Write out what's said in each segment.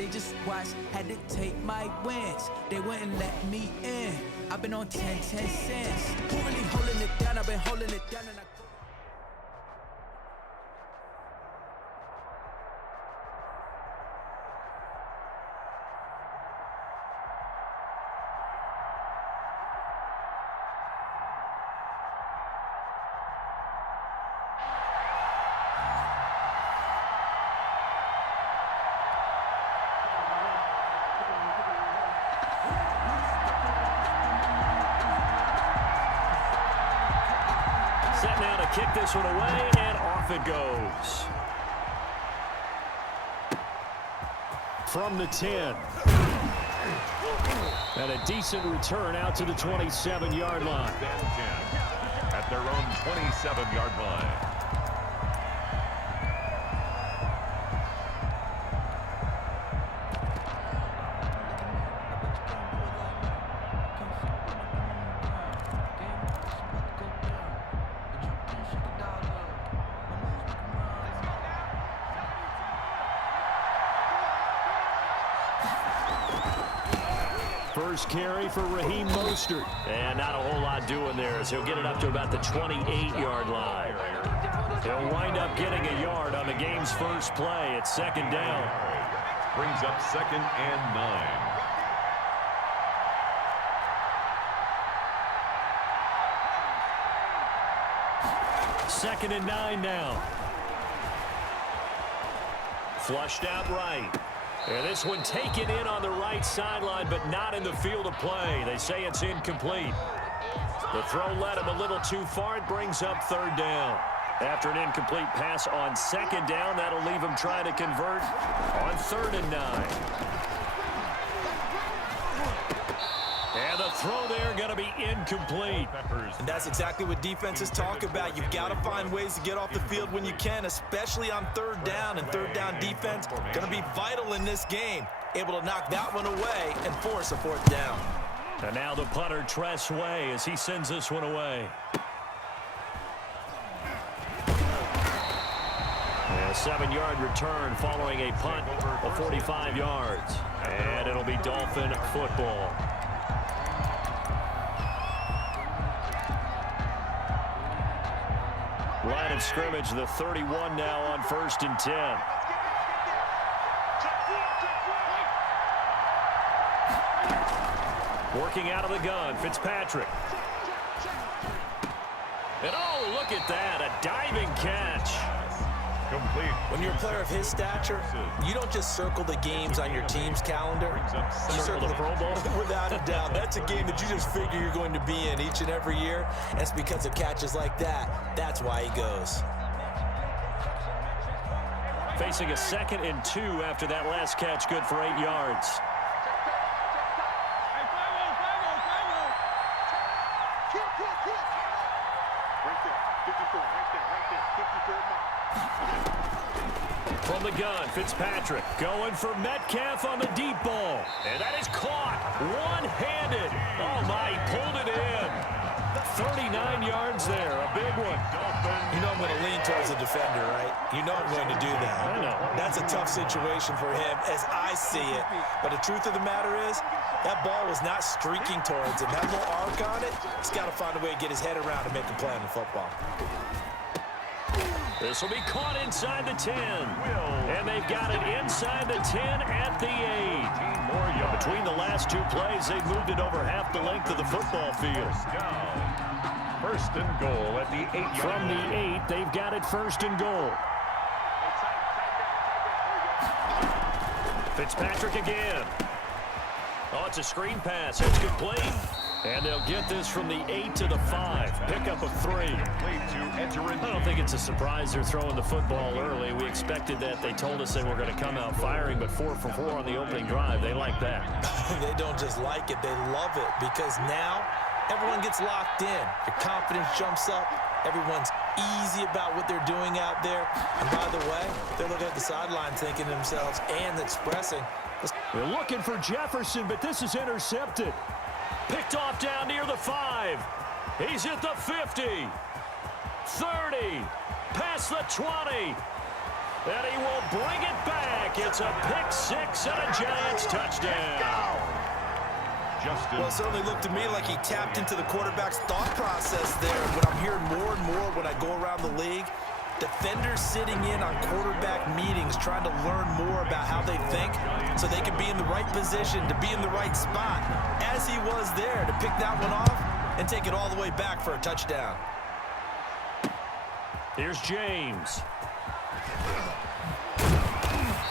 they just watched, had to take my wins. They wouldn't let me in. I've been on 10 cents. Who really holding it down? I've been holding it down and I Set now to kick this one away, and off it goes. From the 10. And a decent return out to the 27-yard line. At their own 27-yard line. First carry for Raheem Mostert. And not a whole lot doing there as he'll get it up to about the 28-yard line. He'll wind up getting a yard on the game's first play. It's second down. Brings up 2nd and 9. Second and 9 now. Flushed out right. And this one taken in on the right sideline, but not in the field of play. They say it's incomplete. The throw led him a little too far. It brings up 3rd down. After an incomplete pass on 2nd down, that'll leave him trying to convert on 3rd and 9. And the throw there going to be incomplete. And that's exactly what defenses talk about. You've got to find ways to get off the field when you can, especially on 3rd down. And 3rd down defense going to be vital in this game. Able to knock that one away and force a 4th down. And now the punter, Tress Way, as he sends this one away. And a 7-yard return following a punt of 45 yards. And it'll be Dolphin football. Line of scrimmage, the 31 now on 1st and 10. Working out of the gun, Fitzpatrick. And oh, look at that, a diving catch. Complete. When you're a player of his stature, you don't just circle the games on your team's calendar. You circle the Pro Bowl? Without a doubt. That's a game that you just figure you're going to be in each and every year. And it's because of catches like that. That's why he goes. Facing a 2nd and 2 after that last catch, good for 8 yards. From the gun, Fitzpatrick going for Metcalf on the deep ball. And that is caught one-handed. Oh, my, he pulled it in. 39 yards there, a big one. You know I'm going to lean towards the defender, right? You know I'm going to do that. I know. That's a tough situation for him as I see it. But the truth of the matter is, that ball was not streaking towards him. That little arc on it, he's got to find a way to get his head around and make a play on the football. This will be caught inside the 10. And they've got it inside the 10 at the 8. Between the last 2 plays, they've moved it over half the length of the football field. 1st and goal at the 8-yard line. From the 8, they've got it 1st and goal. Fitzpatrick again. Oh, it's a screen pass. It's complete. And they'll get this from the 8 to the 5. Pickup of 3. I don't think it's a surprise they're throwing the football early. We expected that. They told us they were going to come out firing, but 4 for 4 on the opening drive. They like that. They don't just like it. They love it because now everyone gets locked in. Your confidence jumps up. Everyone's easy about what they're doing out there. And by the way, they're looking at the sideline thinking to themselves and expressing. They're looking for Jefferson, but this is intercepted. Picked off down near the 5. He's at the 50. 30. Past the 20. And he will bring it back. It's a pick six and a Giants touchdown. Well, it certainly looked to me like he tapped into the quarterback's thought process there. What I'm hearing more and more when I go around the league, defenders sitting in on quarterback meetings trying to learn more about how they think so they can be in the right position to be in the right spot, as he was there to pick that one off and take it all the way back for a touchdown. Here's James.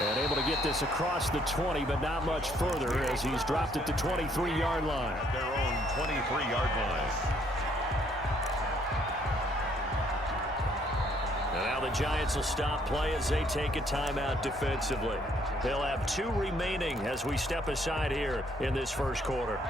And able to get this across the 20, but not much further as he's dropped it to 23-yard line. At their own 23-yard line. And now the Giants will stop play as they take a timeout defensively. They'll have 2 remaining as we step aside here in this first quarter.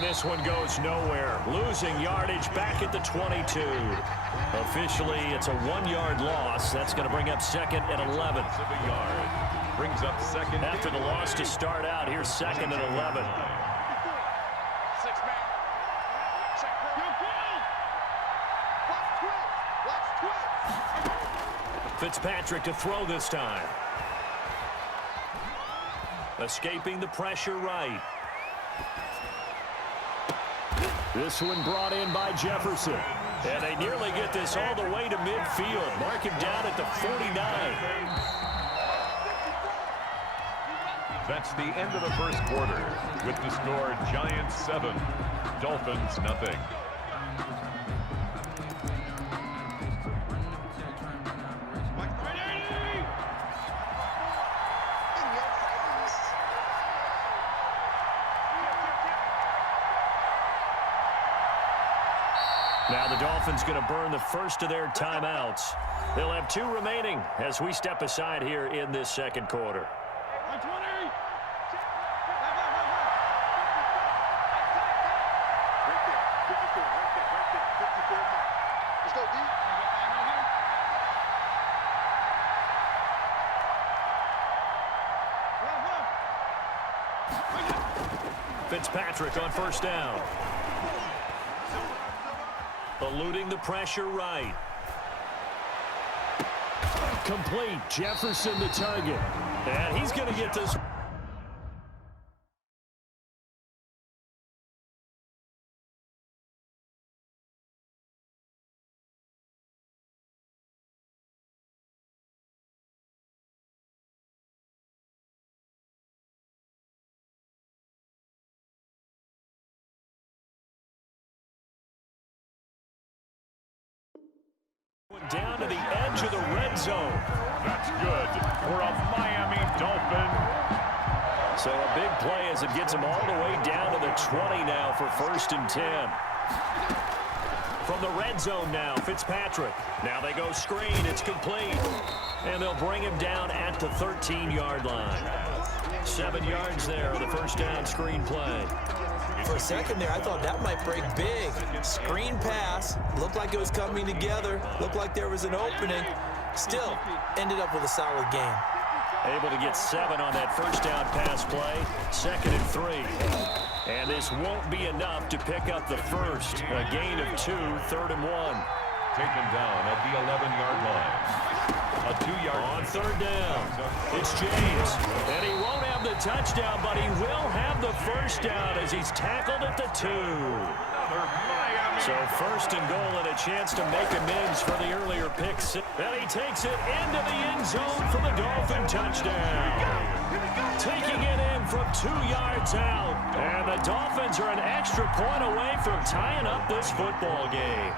This one goes nowhere. Losing yardage back at the 22. Officially, it's a 1-yard loss. That's going to bring up second and 11. Brings up second. After the loss to start out, here's second and 11. Fitzpatrick to throw this time. Escaping the pressure right. This one brought in by Jefferson. And they nearly get this all the way to midfield. Mark him down at the 49. That's the end of the first quarter. With the score, Giants 7, Dolphins nothing. Now the Dolphins going to burn the first of their timeouts. They'll have 2 remaining as we step aside here in this second quarter. Fitzpatrick on first down. Eluding the pressure right. Complete. Jefferson the target. And he's going to get this. Down to the edge of the red zone. That's good for a Miami Dolphin. So a big play as it gets them all the way down to the 20 now for first and 10. From the red zone now, Fitzpatrick. Now they go screen. It's complete. And they'll bring him down at the 13-yard line. 7 yards there on the first down screen play. For a second there, I thought that might break big. Screen pass. Looked like it was coming together. Looked like there was an opening. Still, ended up with a solid game. Able to get 7 on that first down pass play. Second and 3. And this won't be enough to pick up the first. A gain of 2, third and 1. Taken down at the 11-yard line. A 2-yard on third down. It's James. And he won't have the touchdown, but he will have the first down as he's tackled at the 2. So first and goal and a chance to make amends for the earlier picks. And he takes it into the end zone for the Dolphin touchdown. Taking it in from 2 yards out. And the Dolphins are an extra point away from tying up this football game.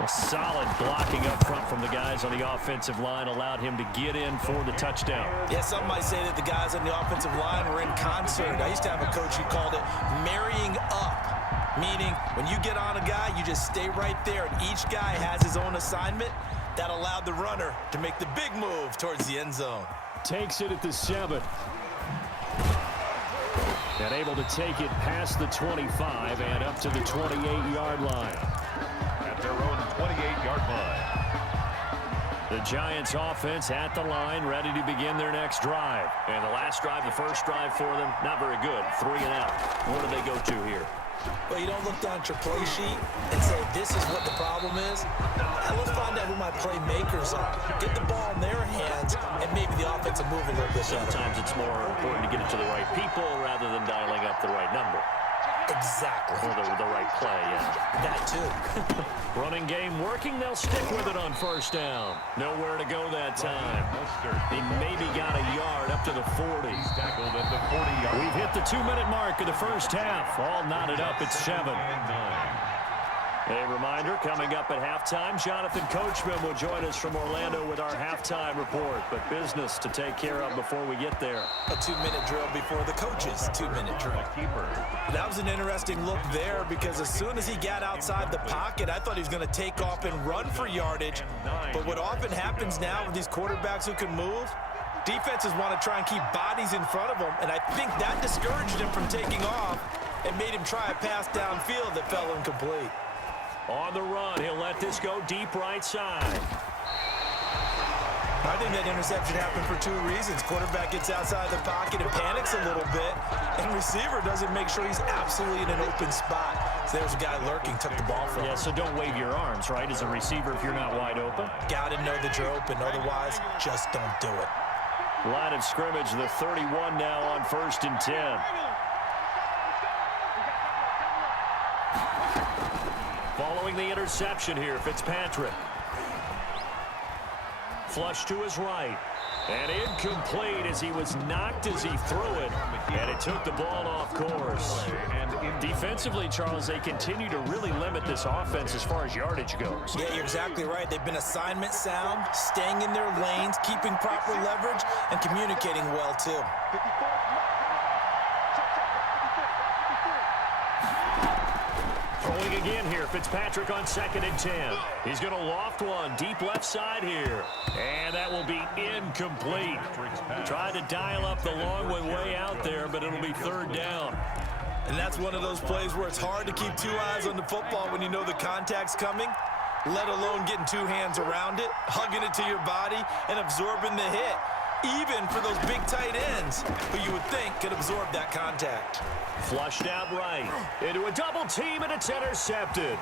A solid blocking up front from the guys on the offensive line allowed him to get in for the touchdown. Yeah, some might say that the guys on the offensive line were in concert. I used to have a coach who called it marrying up, meaning when you get on a guy, you just stay right there, and each guy has his own assignment. That allowed the runner to make the big move towards the end zone. Takes it at the 7. And able to take it past the 25 and up to the 28-yard line. At their own 28-yard line. The Giants offense at the line, ready to begin their next drive. And the last drive, the first drive for them, not very good. 3 and out. What do they go to here? Well, you don't look down at your play sheet and say, this is what the problem is. Let's find out who my playmakers are. Get the ball in their hands, and maybe the offense will move a little bit better. Sometimes it's more important to get it to the right people rather than dialing up the right number. Exactly. Or the right play, yeah. That too. Running game working. They'll stick with it on first down. Nowhere to go that time. He maybe got a yard up to the 40. He's tackled at the 40-yard. We've hit the 2-minute mark of the first half. All knotted up at 7. And 9. A reminder, coming up at halftime, Jonathan Coachman will join us from Orlando with our halftime report. But business to take care of before we get there. A 2-minute drill before the coach's 2-minute drill. That was an interesting look there because as soon as he got outside the pocket, I thought he was going to take off and run for yardage. But what often happens now with these quarterbacks who can move, defenses want to try and keep bodies in front of them. And I think that discouraged him from taking off and made him try a pass downfield that fell incomplete. On the run, he'll let this go deep right side. I think that interception happened for 2 reasons. Quarterback gets outside the pocket and panics a little bit, and receiver doesn't make sure he's absolutely in an open spot. So there's a guy lurking, took the ball from him. Yeah, so don't wave your arms, right, as a receiver if you're not wide open. Got to know that you're open. Otherwise, just don't do it. Line of scrimmage, the 31 now on 1st and 10. Following the interception here, Fitzpatrick. Flush to his right. And incomplete as he was knocked as he threw it. And it took the ball off course. Defensively, Charles, they continue to really limit this offense as far as yardage goes. Yeah, you're exactly right. They've been assignment sound, staying in their lanes, keeping proper leverage, and communicating well, too. Throwing again here, Fitzpatrick on 2nd and 10. He's going to loft one deep left side here. And that will be incomplete. Tried to dial up the long one way out there, but it'll be 3rd down. And that's one of those plays where it's hard to keep 2 eyes on the football when you know the contact's coming, let alone getting 2 hands around it, hugging it to your body, and absorbing the hit. Even for those big tight ends who you would think could absorb that contact. Flushed out right. Into a double team, and it's intercepted.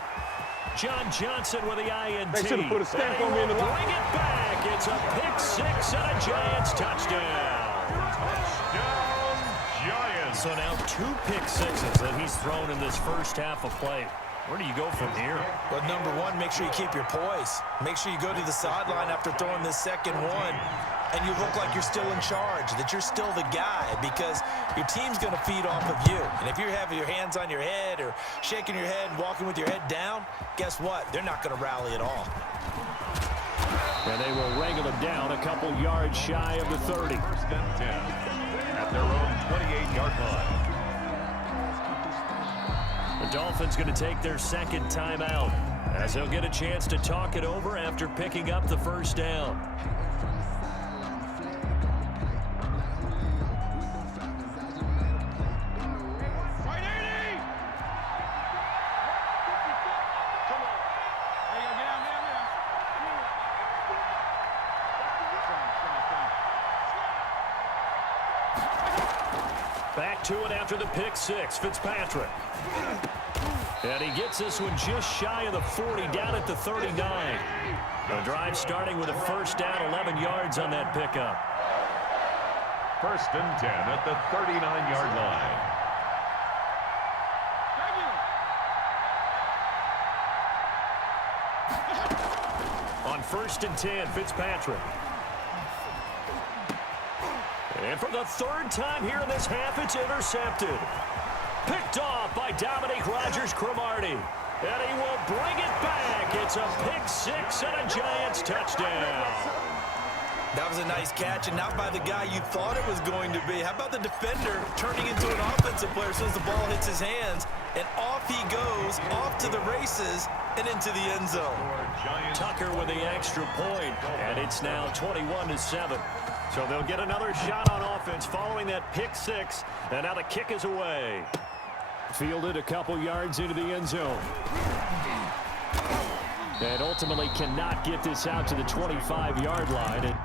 John Johnson with the INT. They should have put a stamp on me in the line. Bring it back. It's a pick 6 and a Giants touchdown. Touchdown, Giants. So now 2 pick 6s that he's thrown in this first half of play. Where do you go from here? Well, number one, make sure you keep your poise. Make sure you go to the sideline after throwing this second one, and you look like you're still in charge, that you're still the guy, because your team's going to feed off of you. And if you're having your hands on your head or shaking your head and walking with your head down, guess what? They're not going to rally at all. And they will wrangle him down a couple yards shy of the 30. 1st and 10 at their own 28-yard line. The Dolphins going to take their 2nd timeout as they'll get a chance to talk it over after picking up the first down. Back to it after the pick 6, Fitzpatrick. And he gets this one just shy of the 40, down at the 39. The drive starting with a first down, 11 yards on that pickup. 1st and 10 at the 39-yard line. On 1st and 10, Fitzpatrick. And for the 3rd time here in this half, it's intercepted. Picked off by Dominique Rodgers-Cromartie. And he will bring it back. It's a pick 6 and a Giants touchdown. That was a nice catch, and not by the guy you thought it was going to be. How about the defender turning into an offensive player as soon as the ball hits his hands, and off he goes, off to the races, and into the end zone. Tucker with the extra point, and it's now 21-7. So they'll get another shot on offense following that pick 6, and now the kick is away. Fielded a couple yards into the end zone. And ultimately cannot get this out to the 25-yard line. And